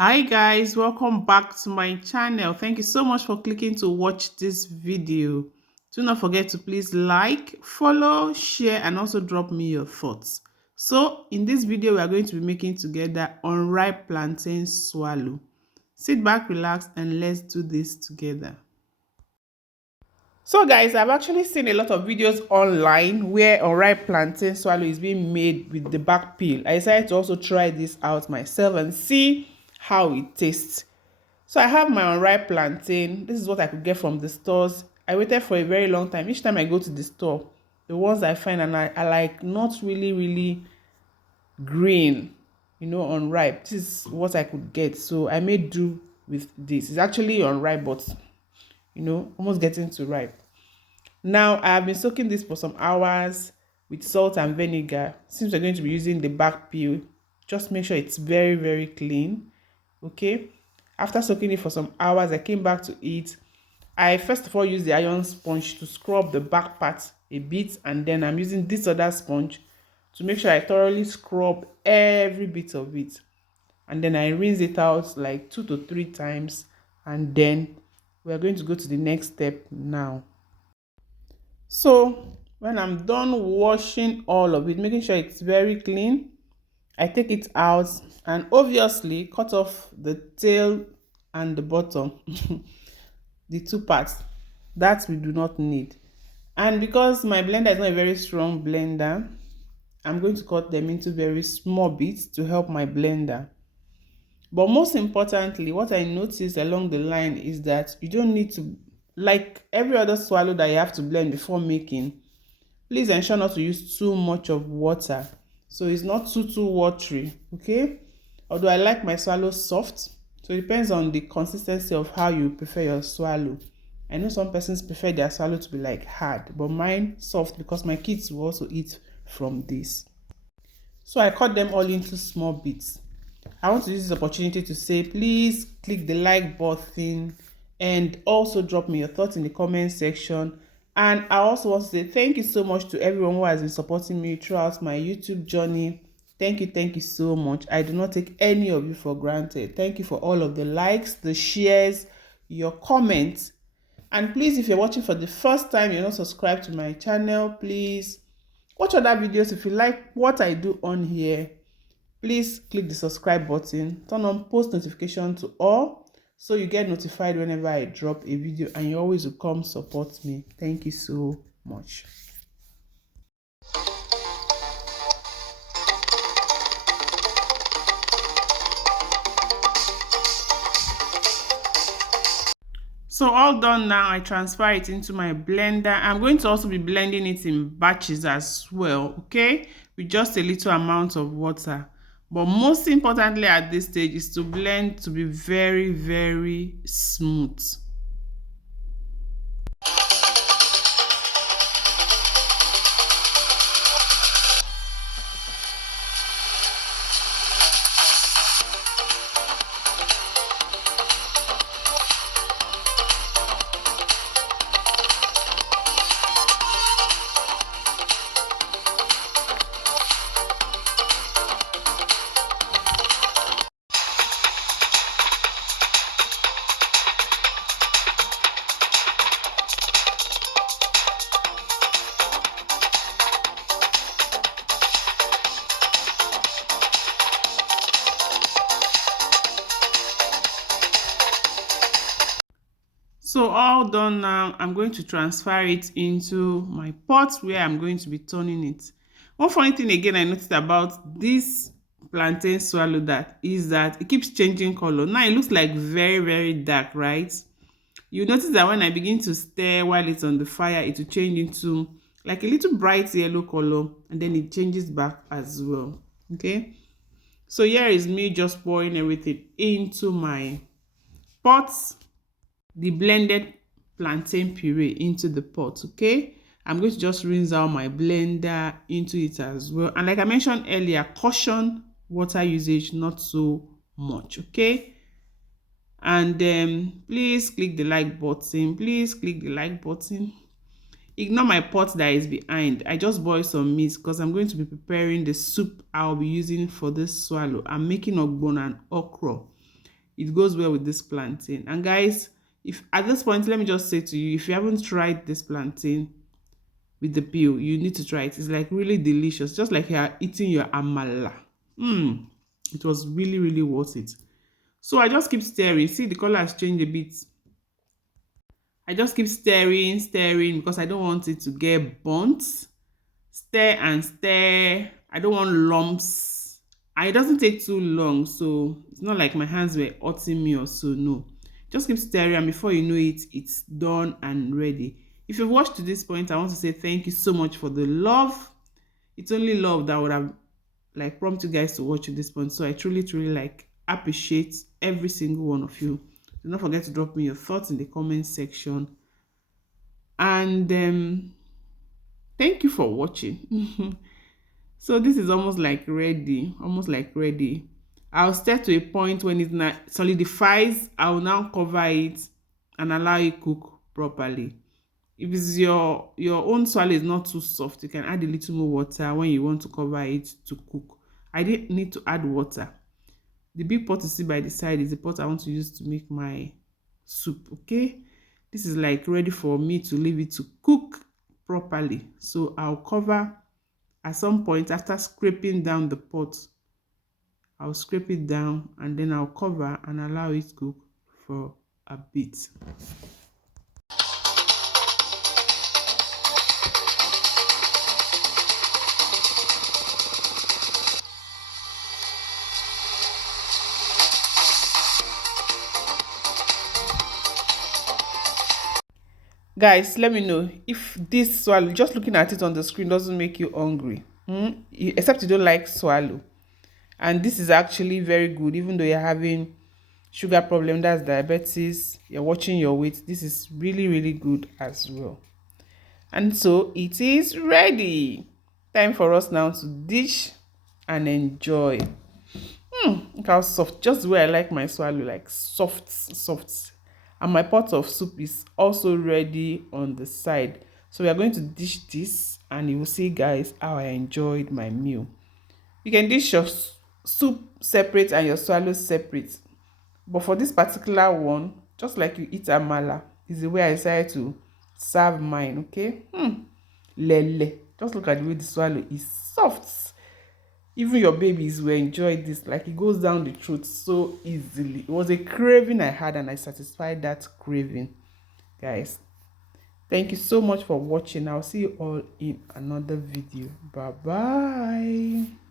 Hi guys, welcome back to my channel. Thank you so much for clicking to watch this video. Do not forget to please like, follow, share, and also drop me your thoughts. So in this video, we are going to be making together unripe plantain swallow. Sit back, relax, and let's do this together. So guys, I've actually seen a lot of videos online where unripe plantain swallow is being made with the back peel. I decided to also try this out myself and see how it tastes. So I have my unripe plantain. This is what I could get from the stores. I waited for a very long time. Each time I go to the store, the ones I find and I like not really green, unripe. This is what I could get. So I made do with this. It's actually unripe, but almost getting to ripe. Now I have been soaking this for some hours with salt and vinegar. Since we're going to be using the back peel, just make sure it's very clean. Okay. After soaking it for some hours, I came back to it. I first of all used the iron sponge to scrub the back part a bit, and then I'm using this other sponge to make sure I thoroughly scrub every bit of it. And then I rinse it out like 2 to 3 times, and then we're going to go to the next step now. So when I'm done washing all of it, making sure it's very clean, I take it out and obviously cut off the tail and the bottom, the two parts that we do not need. And because my blender is not a very strong blender, I'm going to cut them into very small bits to help my blender. But most importantly, what I noticed along the line is that you don't need to, like every other swallow that you have to blend before making, please ensure not to use too much of water. So it's not too watery, okay? Although I like my swallow soft, so it depends on the consistency of how you prefer your swallow. I know some persons prefer their swallow to be like hard, but mine soft because my kids will also eat from this. So I cut them all into small bits. I want to use this opportunity to say, please click the like button and also drop me your thoughts in the comment section. And I also want to say thank you so much to everyone who has been supporting me throughout my YouTube journey. Thank you so much. I do not take any of you for granted. Thank you for all of the likes, the shares, your comments. And please, if you're watching for the first time, you're not subscribed to my channel, please watch other videos. If you like what I do on here, please click the subscribe button, turn on post notification to all so you get notified whenever I drop a video, and you always will come support me. Thank you so much. So all done now, I transfer it into my blender. I'm going to also be blending it in batches as well, okay? With just a little amount of water. But most importantly at this stage is to blend to be very smooth. So all done now, I'm going to transfer it into my pot where I'm going to be turning it. One funny thing again I noticed about this plantain swallow that is that it keeps changing color. Now it looks like very dark, right? You notice that when I begin to stir while it's on the fire, it will change into like a little bright yellow color, and then it changes back as well. Okay, so here is me just pouring everything into my pots, the blended plantain puree into the pot. Okay, I'm going to just rinse out my blender into it as well, and like I mentioned earlier, caution water usage, not so much. Okay, and please click the like button. Ignore my pot that is behind. I just boiled some meat because I'm going to be preparing the soup I'll be using for this swallow. I'm making ogbono and okra. it goes well with this plantain. And guys, if at this point, let me just say to you, if you haven't tried this plantain with the peel, you need to try it. It's like really delicious, just like you are eating your amala. It was really, really worth it. So I just keep stirring. See, the color has changed a bit. I just keep stirring because I don't want it to get burnt. Stir and stir. I don't want lumps. And it doesn't take too long, so it's not like my hands were hurting me or so. No, just keep stirring, and before you know it, it's done and ready. If you've watched to this point, I want to say thank you so much for the love. It's only love that would have like prompt you guys to watch to this point. So I truly, truly like appreciate every single one of you. Do not forget to drop me your thoughts in the comment section. And thank you for watching. So this is almost like ready. I'll stir to a point when it solidifies. I'll now cover it and allow it cook properly. If it's your own swallow is not too soft, you can add a little more water when you want to cover it to cook. I didn't need to add water. The big pot you see by the side is the pot I want to use to make my soup. Okay, this is like ready for me to leave it to cook properly. So I'll cover at some point after scraping down the pot. I'll scrape it down and then I'll cover and allow it to cook for a bit. Guys, let me know if this swallow, just looking at it on the screen, doesn't make you hungry. Except you don't like swallow. And this is actually very good, even though you're having sugar problem, that's diabetes, you're watching your weight. This is really, really good as well. And so it is ready. Time for us now to dish and enjoy. Look how soft, just the way I like my swallow, like soft. And my pot of soup is also ready on the side. So we are going to dish this and you will see, guys, how I enjoyed my meal. You can dish your soup separate and your swallow separate. But for this particular one, just like you eat amala, is the way I decided to serve mine, okay? Lele. Just look at the way the swallow is soft. Even your babies will enjoy this. Like, it goes down the throat so easily. It was a craving I had and I satisfied that craving. Guys, thank you so much for watching. I'll see you all in another video. Bye bye.